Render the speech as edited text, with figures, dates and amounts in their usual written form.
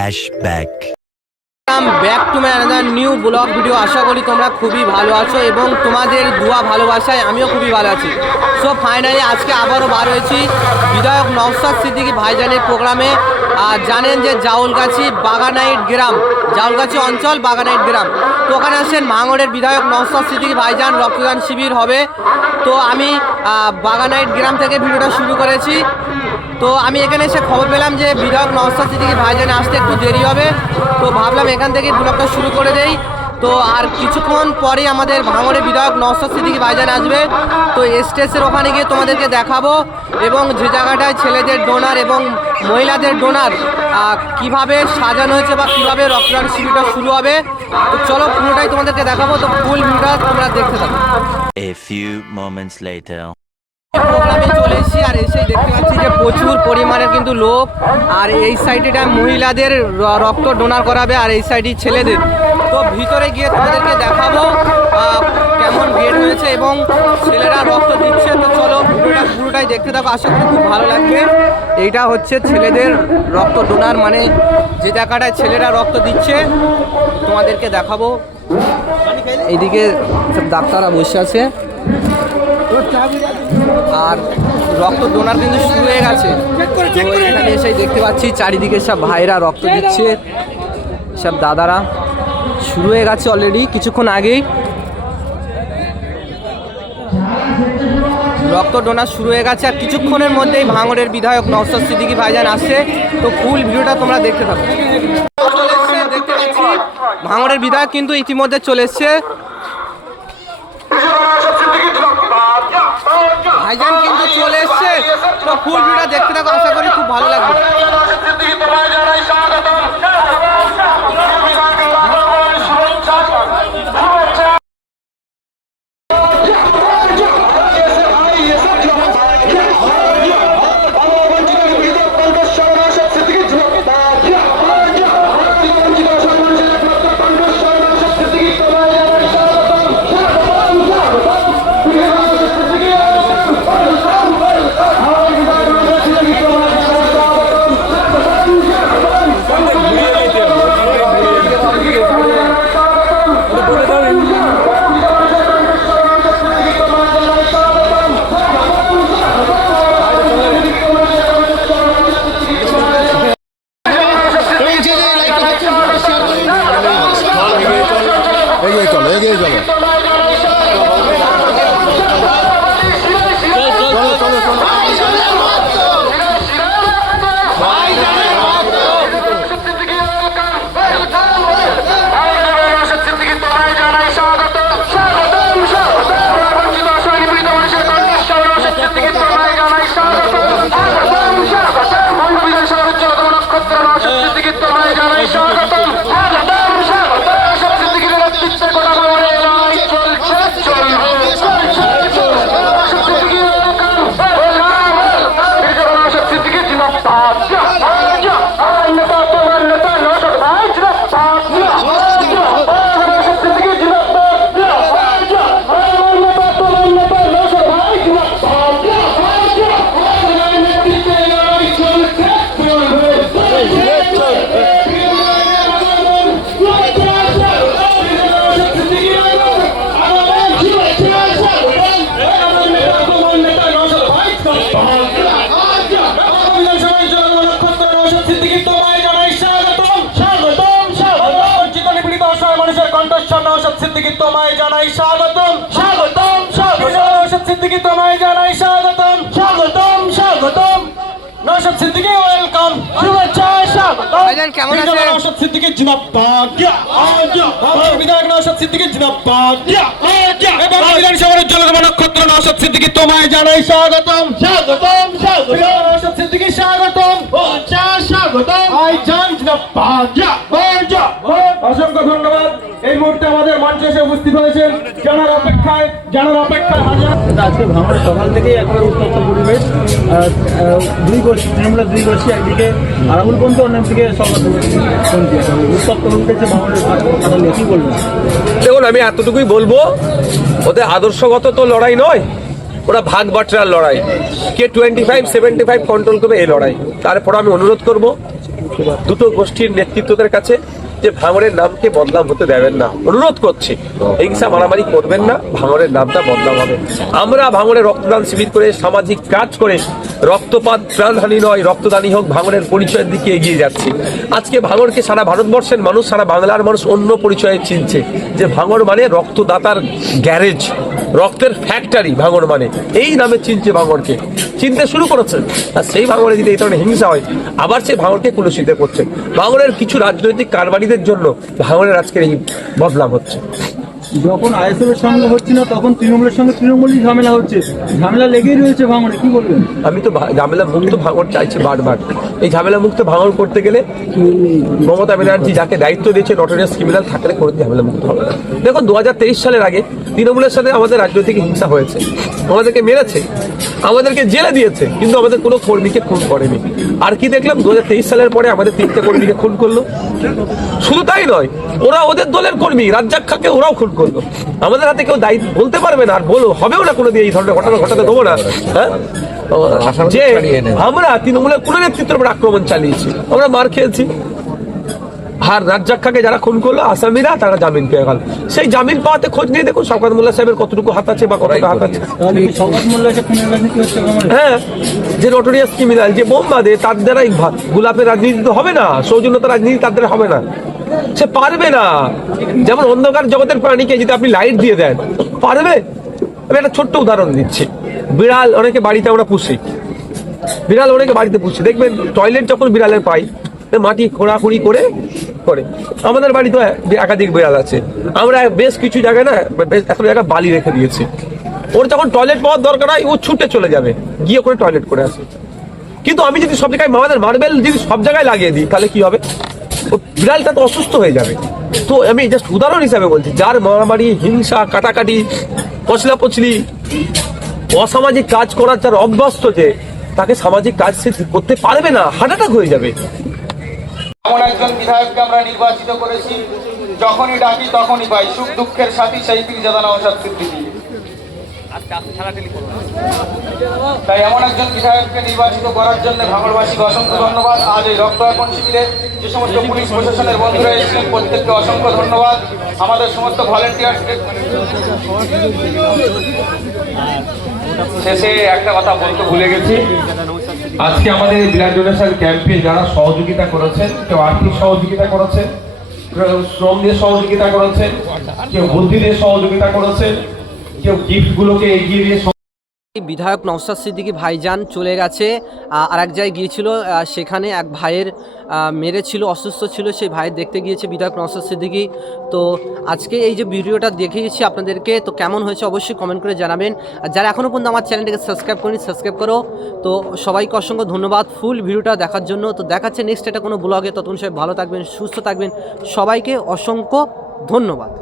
Flashback. Back to my another new blog video. আশা করি তোমরা খুবই ভালো আছো এবং তোমাদের দোয়া ভালোবাসায় আমিও খুবই ভালো আছি। সো ফাইনালি আজকে আবারও বার হয়েছি বিধায়ক নওশাদ সিদ্দিকী ভাইজানের প্রোগ্রামে। জানেন যে জাউলগাছি বাগানাইট গ্রাম, জাউলগাছি অঞ্চল বাগানাইট গ্রাম, তো ওখানে আসছেন ভাঙড়ের বিধায়ক নওশাদ সিদ্দিকী ভাইজান। রক্তদান শিবির হবে। তো আমি বাগানাইট গ্রাম থেকে ভিডিওটা শুরু করেছি। তো আমি এখানে এসে খবর পেলাম যে বিধায়ক নওশাদ সিদ্দিকী ভাইজান আসতে একটু দেরি হবে, তো ভাবলাম এখান থেকে ব্লগটা শুরু করে দেই। তো আর কিছুক্ষণ পরেই আমাদের ভাঙড়ের বিধায়ক নওশাদ সিদ্দিকী ভাইজান আসবে। তো স্টেজের ওখানে গিয়ে তোমাদেরকে দেখাবো এবং যে জায়গাটায় ছেলেদের ডোনার এবং মহিলাদের ডোনার কিভাবে সাজানো হয়েছে বা কীভাবে রক্তদান শিবিরটা শুরু হবে। তো চলো পুরোটাই তোমাদেরকে দেখাবো। তো ফুল ভিডিওটা তোমরা দেখতে থাকো। A few moments later. প্রোগ্রামে চলে এসেছি আর এসেই দেখতে পাচ্ছি যে প্রচুর পরিমাণের কিন্তু লোক। আর এই সাইডেটা মহিলাদের রক্ত ডোনার করাবে আর এই সাইডে ছেলেদের। তো ভিতরে গিয়ে তোমাদেরকে দেখাবো কেমন ভিড় হয়েছে এবং ছেলেরা রক্ত দিচ্ছে। তো চলো ভিডিওটা পুরোটাই দেখতে থাকো, আশা করি খুব ভালো লাগবে। এইটা হচ্ছে ছেলেদের রক্ত ডোনার, মানে যে জায়গাটায় ছেলেরা রক্ত দিচ্ছে তোমাদেরকে দেখাবো। এইদিকে সব ডাক্তাররা বসে আছে আর রক্ত ডোনার কিন্তু শুরু হয়ে গেছে। এখানে এসে দেখতে পাচ্ছি চারিদিকে সব ভাইরা রক্ত দিচ্ছে, সব দাদারা। শুরু হয়ে গেছে অলরেডি কিছুক্ষণ আগেই রক্ত ডোনার শুরু হয়ে গেছে আর কিছুক্ষণের মধ্যেই ভাঙড়ের বিধায়ক নওশাদ সিদ্দিকী ভাইজান আসছে। তো ফুল ভিডিওটা তোমরা দেখতে থাকো। দেখতে পাচ্ছি ভাঙড়ের বিধায়ক কিন্তু ইতিমধ্যে চলে এসছে। ভাইজান কিন্তু চলে এসছে। তো ফুল ভিডিওটা দেখতে থাকো, আশা করি খুব ভালো লাগবে। নওশাদ সিদ্দিকী তোমায় জানাই স্বাগতম, স্বাগতম, স্বাগতম। নওশাদ সিদ্দিকী তোমায় জানাই স্বাগতম, স্বাগতম, স্বাগতম। নওশাদ সিদ্দিকী ওয়েলকাম, শুভেচ্ছা, স্বাগতম। ভাইজান কেমন আছেন? নওশাদ সিদ্দিকী জিন্দাবাদ, বিধায়ক নওশাদ সিদ্দিকী জিন্দাবাদ। এবং বিধানসভার উজ্জ্বলতম নক্ষত্র নওশাদ সিদ্দিকী তোমায় জানাই স্বাগতম, স্বাগতম, স্বাগতম। নওশাদ সিদ্দিকী স্বাগতম, স্বাগতম। ভাইজান জিন্দাবাদ। অসংখ্য ধন্যবাদ। এই মুহূর্তে আমাদের মঞ্চে এসে উপস্থিত হয়েছেন জানার অপেক্ষায় হাজার। আজকে ভাঙড় সকাল থেকেই একেবারে উত্তপ্ত পরিবেশ। তৃণমূলের দুই গোষ্ঠী, একদিকে আরামুলপন্থী, অন্যদিকে সরকারপন্থী উত্তপ্ত উঠেছে ভাঙড়ের। কি বলবেন? দেখুন, আমি এতটুকুই বলবো, ওদের আদর্শগত তো লড়াই নয়, ওরা ভাগ বাটরার লড়াই। কে 25-75 কন্ট্রোল করবে এই লড়াই। তারপর আমি অনুরোধ করব দুটো গোষ্ঠীর নেতৃত্বদের কাছে যে ভাঙড়ের নামকে বদনাম হতে দেবেন না, অনুরোধ করছি। হিংসা মারামারি করবেন না, ভাঙড়ের নামটা বদনাম হবে। আমরা ভাঙড়ে রক্তদান শিবির করে সামাজিক কাজ করে রক্তপাত প্রাণহানি নয়, রক্তদানই হোক ভাঙড়ের পরিচয়ের দিকে এগিয়ে যাচ্ছি। আজকে ভাঙড়কে সারা ভারতবর্ষের মানুষ, সারা বাংলার মানুষ অন্য পরিচয়ে চিনছে, যে ভাঙড় মানে রক্তদাতার গ্যারেজ, রক্তের ফ্যাক্টরি ভাঙড় মানে, এই নামে চিনছে ভাঙড়কে, চিনতে শুরু করেছে। আর সেই ভাঙড়ে যদি এই ধরনের হিংসা হয়, আবার সেই ভাঙড়কে কলুষিত করছে। ভাঙড়ের কিছু রাজনৈতিক কারবারিদের জন্য ভাঙড়ের আজকের এই বদলাম হচ্ছে। যখন আইএসএফের সঙ্গে হচ্ছে না, তখন তৃণমূলের সঙ্গে তৃণমূলই ঝামেলা হচ্ছে, ঝামেলা লেগেই রয়েছে ভাঙড়ে, কি বলবেন? আমি তো ঝামেলা মুক্ত ভাঙড় চাইছি বারবার। এই ঝামেলা মুক্ত ভাঙড় করতে গেলে মমতা ব্যানার্জি যাকে দায়িত্ব দিয়েছে, নটোরিয়াস ক্রিমিনাল থাকলে করে ঝামেলা মুক্ত হবে না। দেখুন 2023 সালের আগে তৃণমূলের সাথে আমাদের রাজনৈতিক হিংসা হয়েছে, আমাদেরকে মেরেছে, আমাদেরকে জেলে দিয়েছে, কিন্তু আমাদের কোনো কর্মীকে খুন করেনি। আর কি দেখলাম, 2023 সালের পরে আমাদের 3টে কর্মীকে খুন করলো। শুধু তাই নয়, ওরা ওদের দলের কর্মী রাজ্জাক খাকে ওরাও খুন করলো। আমাদের হাতে কেউ দায়িত্ব বলতে পারবে না, আর হবেও না কোনোদিন, এই ধরনের ঘটনা ঘটাতে দেবো না। হ্যাঁ, যে আমরা তৃণমূলের কোন নেতৃত্বের উপর আক্রমণ চালিয়েছি, আমরা মার খেয়েছি। আর রাজ্জাক খাকে যারা খুন করলো আসামিরা, তারা জামিন পেয়ে গেল। সেই জামিন পাওয়াতে খোঁজ নিয়ে দেখুন শওকত মোল্লা সাহেবের কতটুকু হাত আছে বা কতটা হাত আছে। শওকত মোল্লাকে খুনের রাজনীতি হচ্ছে ভাঙড়ে? হ্যাঁ, যে নটোরিয়াস ক্রিমিনাল, যে বোম বাঁধে, তার দ্বারা গোলাপের রাজনীতি তো হবে না, সৌজন্যতা রাজনীতি তার দ্বারা হবে না, সে পারবে না। যেমন অন্ধকার জগতের প্রাণীকে যদি আপনি লাইট দিয়ে দেন, পারবে? আমি একটা ছোট্ট উদাহরণ দিচ্ছি। বিড়াল অনেকে বাড়িতে আমরা পুষি, বিড়াল অনেকে বাড়িতে পুষি, দেখবেন টয়লেট যখন বিড়ালের পাই, মাটি খোঁড়াখুড়ি করে করে। আমাদের বাড়িতে একাধিক বিড়াল আছে, আমরা বেশ কিছু জায়গায় না, বেশ একটা জায়গায় বালি রেখে দিয়েছি। ওর যখন টয়লেট পাওয়ার দরকার হয়, ও ছুটে চলে যাবে, গিয়ে করে টয়লেট করে আসে। কিন্তু আমি যদি সব জায়গায় আমাদের মার্বেল যদি সব জায়গায় লাগিয়ে দিই, তাহলে কি হবে? ও বিড়ালটা তো অসুস্থ হয়ে যাবে। তো আমি জাস্ট উদাহরণ হিসাবে বলছি, যার মারামারি, হিংসা, কাটাকাটি, পচলাপচলি, অসামাজিক কাজ করার যার অভ্যস্ত, যে তাকে সামাজিক কাজ সে করতে পারবে না, হার্ট অ্যাটাক হয়ে যাবে। এমন একজন বিধায়ককে আমরা নির্বাচিত করেছি, যখনই ডাকি তখনই পাই, সুখ দুঃখের সাথী সেই পীরজাদা নওশাদ সিদ্দিকী। তাই এমন একজন বিধায়ককে নির্বাচিত করার জন্য ভাঙড়বাসীকে অসংখ্য ধন্যবাদ। আজ এই রক্ত অর্পণ শিবিরে যে সমস্ত পুলিশ প্রশাসনের বন্ধুরা এসেছেন, প্রত্যেককে অসংখ্য ধন্যবাদ। আমাদের সমস্ত ভলেন্টিয়ার্সকে শেষে একটা কথা বলতে ভুলে গেছি। আজকে আমাদের এই ব্লাড ডোনেশন ক্যাম্পে যারা সহযোগিতা করেছেন, কেউ আর্থিক সহযোগিতা করেছেন, কেউ শ্রম দিয়ে সহযোগিতা করেছেন, কেউ বুদ্ধি দিয়ে সহযোগিতা করেছেন, কেউ গিফট গুলোকে এগিয়ে দিয়ে। বিধায়ক নওশাদ সিদ্দিকী ভাইজান চলে গেছে, আর এক জায়গায় গিয়েছিল, সেখানে এক ভাইয়ের মেরেছিল, অসুস্থ ছিল, সেই ভাইয়ের দেখতে গিয়েছে বিধায়ক নওশাদ সিদ্দিকী। তো আজকে এই যে ভিডিওটা দেখিয়েছি আপনাদেরকে, তো কেমন হয়েছে অবশ্যই কমেন্ট করে জানাবেন। আর যারা এখনও পর্যন্ত আমার চ্যানেলটাকে সাবস্ক্রাইব করেনি, সাবস্ক্রাইব করো। তো সবাইকে অসংখ্য ধন্যবাদ ফুল ভিডিওটা দেখার জন্য। তো দেখাচ্ছে নেক্সট এটা কোনো ব্লগে, ততক্ষণ সবাই ভালো থাকবেন, সুস্থ থাকবেন, সবাইকে অসংখ্য ধন্যবাদ।